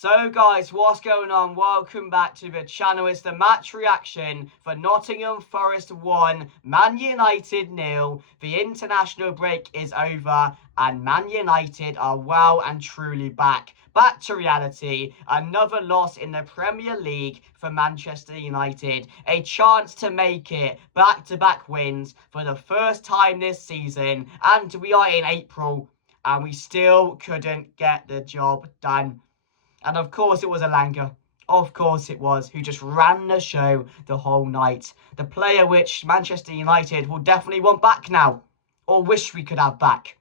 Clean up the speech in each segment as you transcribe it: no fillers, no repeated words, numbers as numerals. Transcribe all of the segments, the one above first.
So guys, what's going on? Welcome back to the channel. It's the match reaction for Nottingham Forest 1, Man United 0. The international break is over and Man United are well and truly back. Back to reality. Another loss in the Premier League for Manchester United. A chance to make it back-to-back wins for the first time this season. And we are in April and we still couldn't get the job done. And of course it was Elanga. Of course it was, who just ran the show the whole night. The player which Manchester United will definitely want back now. Or wish we could have back,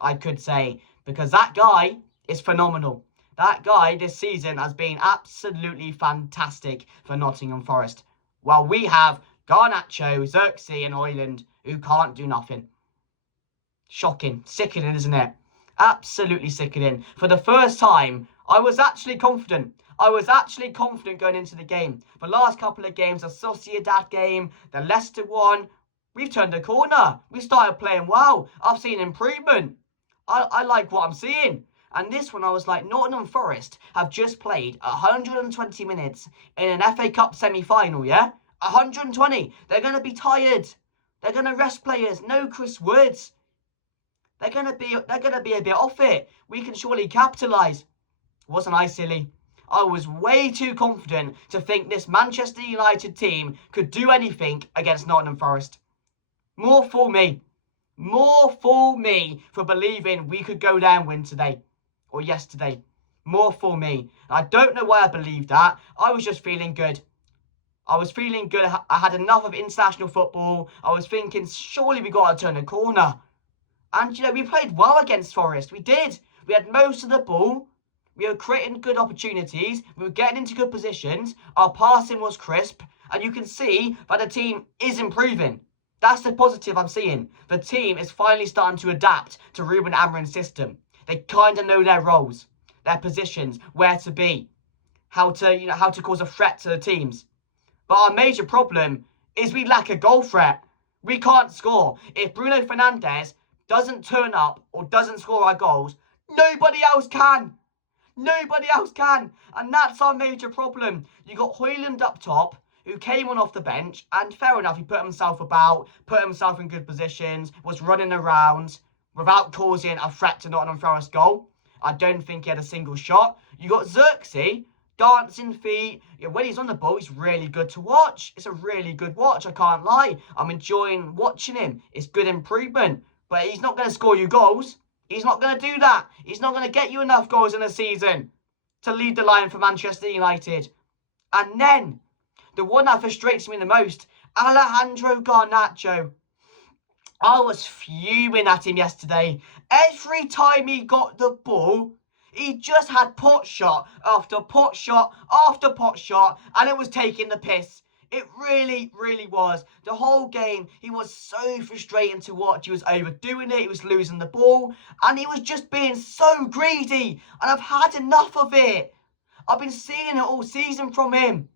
I could say. Because that guy is phenomenal. That guy this season has been absolutely fantastic for Nottingham Forest. While we have Garnacho, Xerxes and Højlund who can't do nothing. Shocking. Sickening, isn't it? Absolutely sickening. For the first time, I was actually confident. Going into the game. The last couple of games, the Sociedad game, the Leicester one, we've turned a corner. We started playing well. I've seen improvement. I like what I'm seeing. And this one, I was like, Nottingham Forest have just played 120 minutes in an FA Cup semi-final, yeah? 120. They're going to be tired. They're going to rest players. No Chris Woods. They're gonna be a bit off it. We can surely capitalise. Wasn't I silly? I was way too confident to think this Manchester United team could do anything against Nottingham Forest. More for me. More for me for believing we could go there and win today. Or yesterday. More for me. I don't know why I believed that. I was just feeling good. I was feeling good. I had enough of international football. I was thinking, surely we got to turn a corner. And, we played well against Forest. We did. We had most of the ball. We were creating good opportunities. We were getting into good positions. Our passing was crisp. And you can see that the team is improving. That's the positive I'm seeing. The team is finally starting to adapt to Ruben Amorim's system. They kind of know their roles, their positions, where to be, how to cause a threat to the teams. But our major problem is we lack a goal threat. We can't score. If Bruno Fernandes doesn't turn up or doesn't score our goals, nobody else can. Nobody else can. And that's our major problem. You got Højlund up top, who came on off the bench, and fair enough, he put himself about, put himself in good positions, was running around without causing a threat to Nottingham Forest goal. I don't think he had a single shot. You got Xerxes, dancing feet. When he's on the ball, he's really good to watch. It's a really good watch, I can't lie. I'm enjoying watching him. It's good improvement. But he's not going to score you goals. He's not going to do that. He's not going to get you enough goals in a season to lead the line for Manchester United. And then, the one that frustrates me the most, Alejandro Garnacho. I was fuming at him yesterday. Every time he got the ball, he just had pot shot after pot shot after pot shot, and it was taking the piss. It really, really was. The whole game, he was so frustrating to watch. He was overdoing it. He was losing the ball. And he was just being so greedy. And I've had enough of it. I've been seeing it all season from him.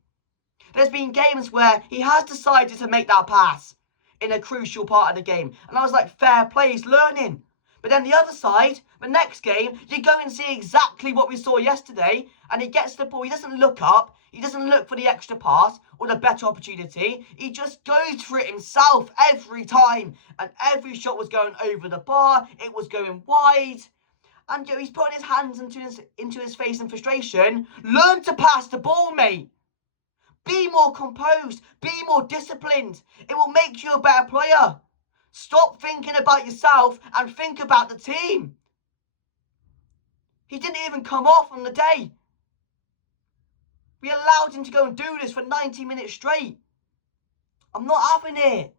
There's been games where he has decided to make that pass in a crucial part of the game. And I was like, fair play, he's learning. But then the other side, the next game, you go and see exactly what we saw yesterday. And he gets the ball. He doesn't look up. He doesn't look for the extra pass or the better opportunity. He just goes for it himself every time. And every shot was going over the bar. It was going wide. And he's putting his hands into his face in frustration. Learn to pass the ball, mate. Be more composed. Be more disciplined. It will make you a better player. Stop thinking about yourself and think about the team. He didn't even come off on the day. We allowed him to go and do this for 90 minutes straight. I'm not having it.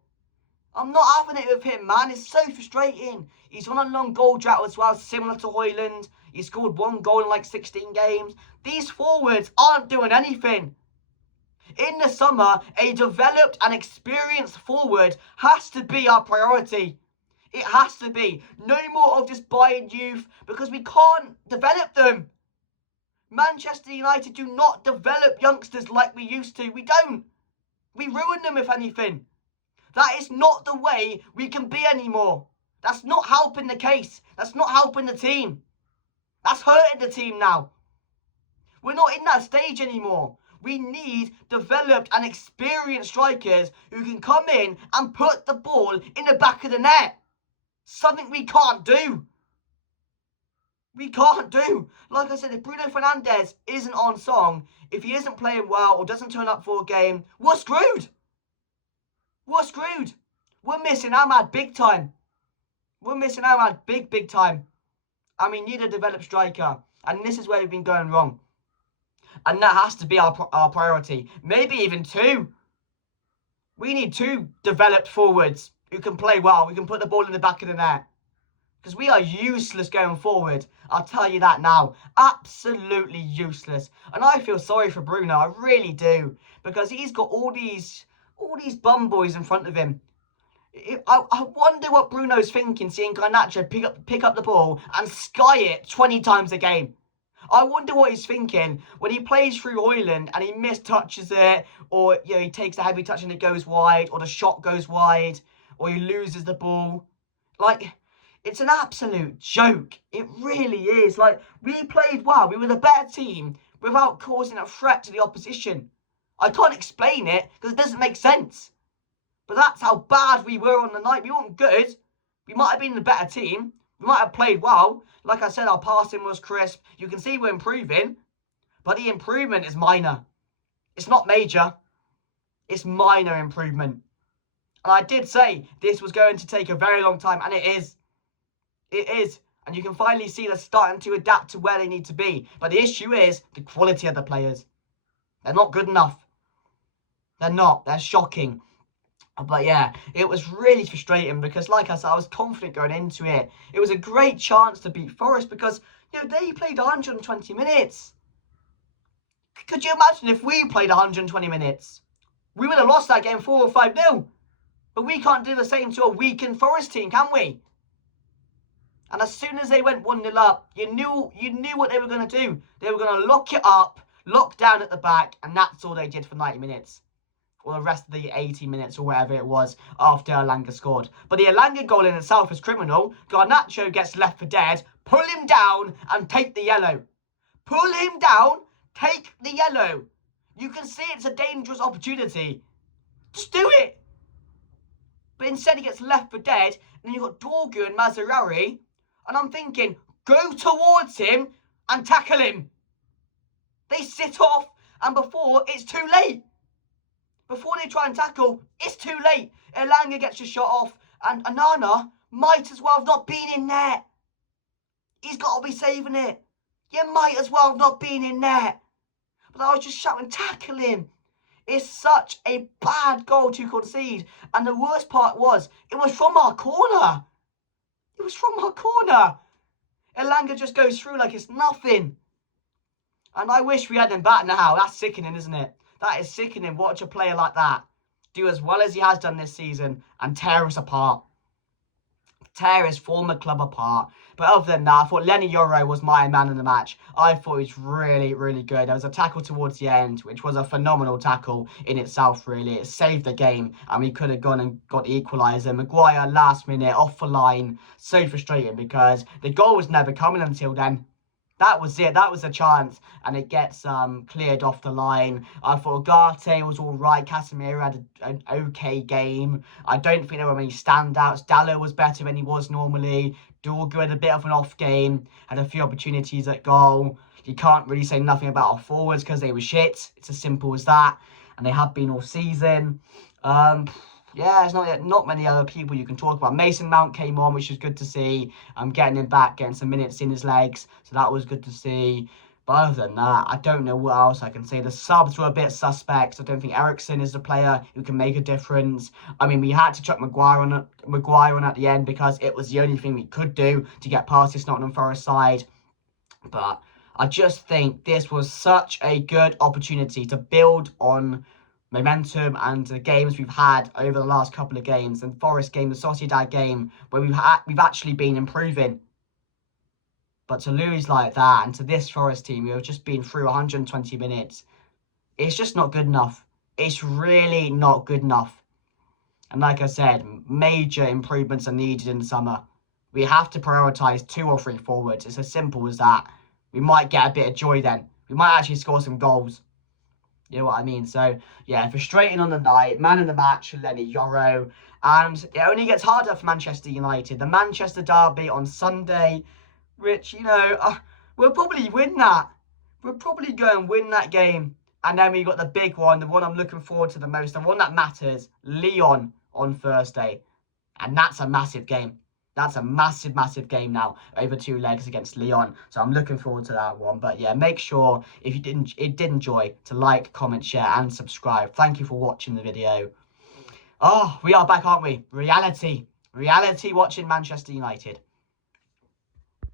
I'm not having it with him, man. It's so frustrating. He's on a long goal drought as well, similar to Højlund. He scored 1 goal in like 16 games. These forwards aren't doing anything. In the summer, a developed and experienced forward has to be our priority. It has to be. No more of this Bayern youth, because we can't develop them. Manchester United do not develop youngsters like we used to. We don't. We ruin them, if anything. That is not the way we can be anymore. That's not helping the case. That's not helping the team. That's hurting the team now. We're not in that stage anymore. We need developed and experienced strikers who can come in and put the ball in the back of the net. Something we can't do. We can't do. Like I said, if Bruno Fernandes isn't on song, if he isn't playing well or doesn't turn up for a game, we're screwed. We're screwed. We're missing out, man, big time. We're missing out, man, big time. And we need a developed striker. And this is where we've been going wrong. And that has to be our priority. Maybe even two. We need two developed forwards who can play well. We can put the ball in the back of the net. Because we are useless going forward. I'll tell you that now. Absolutely useless. And I feel sorry for Bruno. I really do. Because he's got all these bum boys in front of him. I wonder what Bruno's thinking, seeing Garnacho pick up the ball and sky it 20 times a game. I wonder what he's thinking when he plays through Højlund and he mistouches it, or he takes a heavy touch and it goes wide, or the shot goes wide, or he loses the ball. Like, it's an absolute joke. It really is. Like, we played well. We were the better team without causing a threat to the opposition. I can't explain it because it doesn't make sense. But that's how bad we were on the night. We weren't good. We might have been the better team. We might have played well. Like I said, our passing was crisp. You can see we're improving. But the improvement is minor. It's not major. It's minor improvement. And I did say this was going to take a very long time. And it is. It is. And you can finally see they're starting to adapt to where they need to be. But the issue is the quality of the players. They're not good enough. They're not. They're shocking. But yeah, it was really frustrating because, like I said, I was confident going into it. It was a great chance to beat Forest because, they played 120 minutes. Could you imagine if we played 120 minutes? We would have lost that game 4 or 5-0. But we can't do the same to a weakened Forest team, can we? And as soon as they went 1-0 up, you knew what they were going to do. They were going to lock it up, lock down at the back, and that's all they did for 90 minutes. Or the rest of the 80 minutes or whatever it was after Elanga scored. But the Elanga goal in itself is criminal. Garnacho gets left for dead. Pull him down and take the yellow. Pull him down, take the yellow. You can see it's a dangerous opportunity. Just do it. But instead he gets left for dead. And then you've got Dorgu and Mazarari. And I'm thinking, go towards him and tackle him. They sit off, and before it's too late. Before they try and tackle, it's too late. Elanga gets a shot off, and Anana might as well have not been in there. He's got to be saving it. You might as well have not been in there. But I was just shouting, tackle him. It's such a bad goal to concede. And the worst part was, it was from our corner. It was from our corner. Elanga just goes through like it's nothing. And I wish we had him back now. That's sickening, isn't it? That is sickening. Watch a player like that do as well as he has done this season and tear us apart. Tear his former club apart. But other than that, I thought Lenny Yoro was my man in the match. I thought he was really, really good. There was a tackle towards the end, which was a phenomenal tackle in itself, really. It saved the game, and we could have gone and got the equaliser. Maguire, last minute, off the line. So frustrating because the goal was never coming until then. That was it. That was a chance. And it gets cleared off the line. I thought Ugarte was all right. Casemiro had an okay game. I don't think there were many standouts. Dallo was better than he was normally. Dorgu had a bit of an off game. Had a few opportunities at goal. You can't really say nothing about our forwards because they were shit. It's as simple as that. And they have been all season. Yeah, there's not many other people you can talk about. Mason Mount came on, which was good to see. Getting him back, getting some minutes in his legs. So that was good to see. But other than that, I don't know what else I can say. The subs were a bit suspect. I don't think Eriksen is the player who can make a difference. I mean, we had to chuck Maguire on at the end because it was the only thing we could do to get past this Nottingham Forest side. But I just think this was such a good opportunity to build on momentum and the games we've had over the last couple of games, and Forest game, the Sociedad game, where we've actually been improving. But to lose like that, and to this Forest team who have just been through 120 minutes, it's just not good enough. It's really not good enough. And like I said, major improvements are needed in the summer. We have to prioritise 2 or 3 forwards. It's as simple as that. We might get a bit of joy then. We might actually score some goals. You know what I mean? So, yeah, frustrating on the night. Man of the match, Lenny Yoro. And it only gets harder for Manchester United. The Manchester derby on Sunday, which, we'll probably win that. We'll probably go and win that game. And then we got the big one, the one I'm looking forward to the most, the one that matters, Lyon on Thursday. And that's a massive game. That's a massive, massive game now, over 2 legs against Lyon. So I'm looking forward to that one. But yeah, make sure, if you did enjoy, to like, comment, share, and subscribe. Thank you for watching the video. Oh, we are back, aren't we? Reality watching Manchester United.